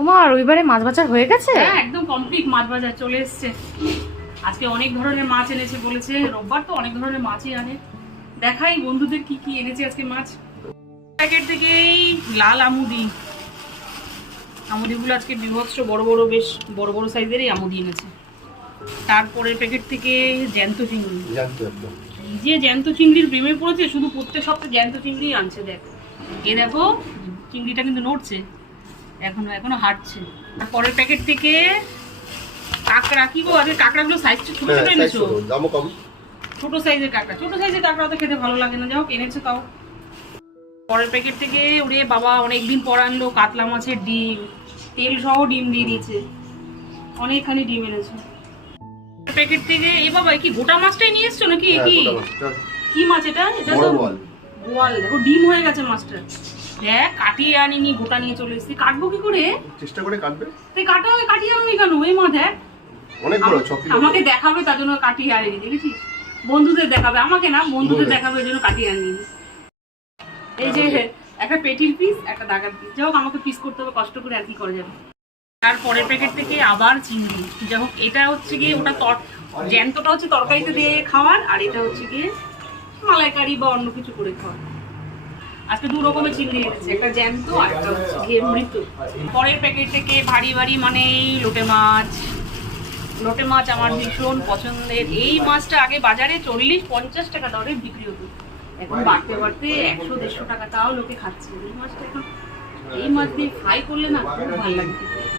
ওমা রবিবারে মাছ বাজার হয়ে গেছে? হ্যাঁ একদম কমপ্লিট, মাছ বাজার চলে এসছে। আজকে অনেক ধরনের মাছ এনেছে বলেছে, রোববার তো অনেক ধরনের মাছই আনে। দেখাই বন্ধুদের কি কি এনেছে আজকে মাছ। প্যাকেট থেকেই লাল আমুদিগুলো আজকে বিভৎস বড় বড়, বেশ বড় বড় সাইজেরই আমুদি এনেছে। তারপরে প্যাকেট থেকে জ্যান্ত চিংড়ি, যে জ্যান্ত চিংড়ির প্রেমে পড়েছে, শুধু প্রত্যেক সপ্তাহে জ্যান্ত চিংড়ি আনছে। দেখ এ দেখো চিংড়িটা কিন্তু নড়ছে, এখনো হাঁটছে। তারপরের প্যাকেট থেকে কাঁকড়া, কি গো আজকে কাঁকড়াগুলো সাইজ ছোট ছোট এনেছো, ছোট সাইজের কাঁকড়া। ছোট সাইজের কাঁকড়া তো খেতে ভালো লাগে না, যাই হোক এনেছো তাও। পরের প্যাকেট থেকে ওরে বাবা অনেকদিন পর আনলো কাতলা মাছের ডিম, তেল সহ ডিম দিয়ে দিয়েছে, অনেকখানি ডিম এনেছে। প্যাকেট থেকে এ বাবা কি গোটা মাছটাই নিয়ে এসছো নাকি? কি মাছ এটা? এটা তো বোয়াল। দেখো ডিম হয়ে গেছে মাছটা। হ্যাঁ কাটিয়ে আনিনি, গোটা নিয়ে চলে এসেছি। কাটবো কি করে? চেষ্টা করে কাটবে। তুই কাটিয়ে আনবি কেন? এই মা দেখ অনেক বড় চপ, আমাকে দেখাবে তার জন্য কাটিয়ে আনিনি, দেখেছিস? বন্ধুদের দেখাবে, আমাকে না, বন্ধুদের দেখাবে এর জন্য কাটিয়ে আনিনি। এই যে একটা পেটির পিস, একটা দাগার পিস, যাই হোক আমাকে পিস করতে হবে কষ্ট করে, আর কি করা যাবে। তারপরের প্যাকেট থেকে আবার চিংড়ি, যাই হোক এটা হচ্ছে গিয়ে ওটা জ্যান্তটা হচ্ছে তরকারিতে দিয়ে খাওয়ার, আর এটা হচ্ছে গিয়ে মালাইকারি বা অন্য কিছু করে খাওয়ার। আজকে দু রকমের চিংড়ি এনেছে, একটা জ্যান্ত আর একটা হচ্ছে গিয়ে মৃত। পরের প্যাকেট থেকে ভারী ভারী মানে লোটে মাছ। লোটে মাছ আমার ভীষণ পছন্দের। এই মাছটা আগে বাজারে 40-50 টাকা দরে বিক্রি হতো, এখন বাড়তে বাড়তে 100-150 টাকা, তাও লোকে খাচ্ছে। এই মাছটা এখন, এই মাছ দিয়ে ফ্রাই করলে না খুব ভালো লাগে।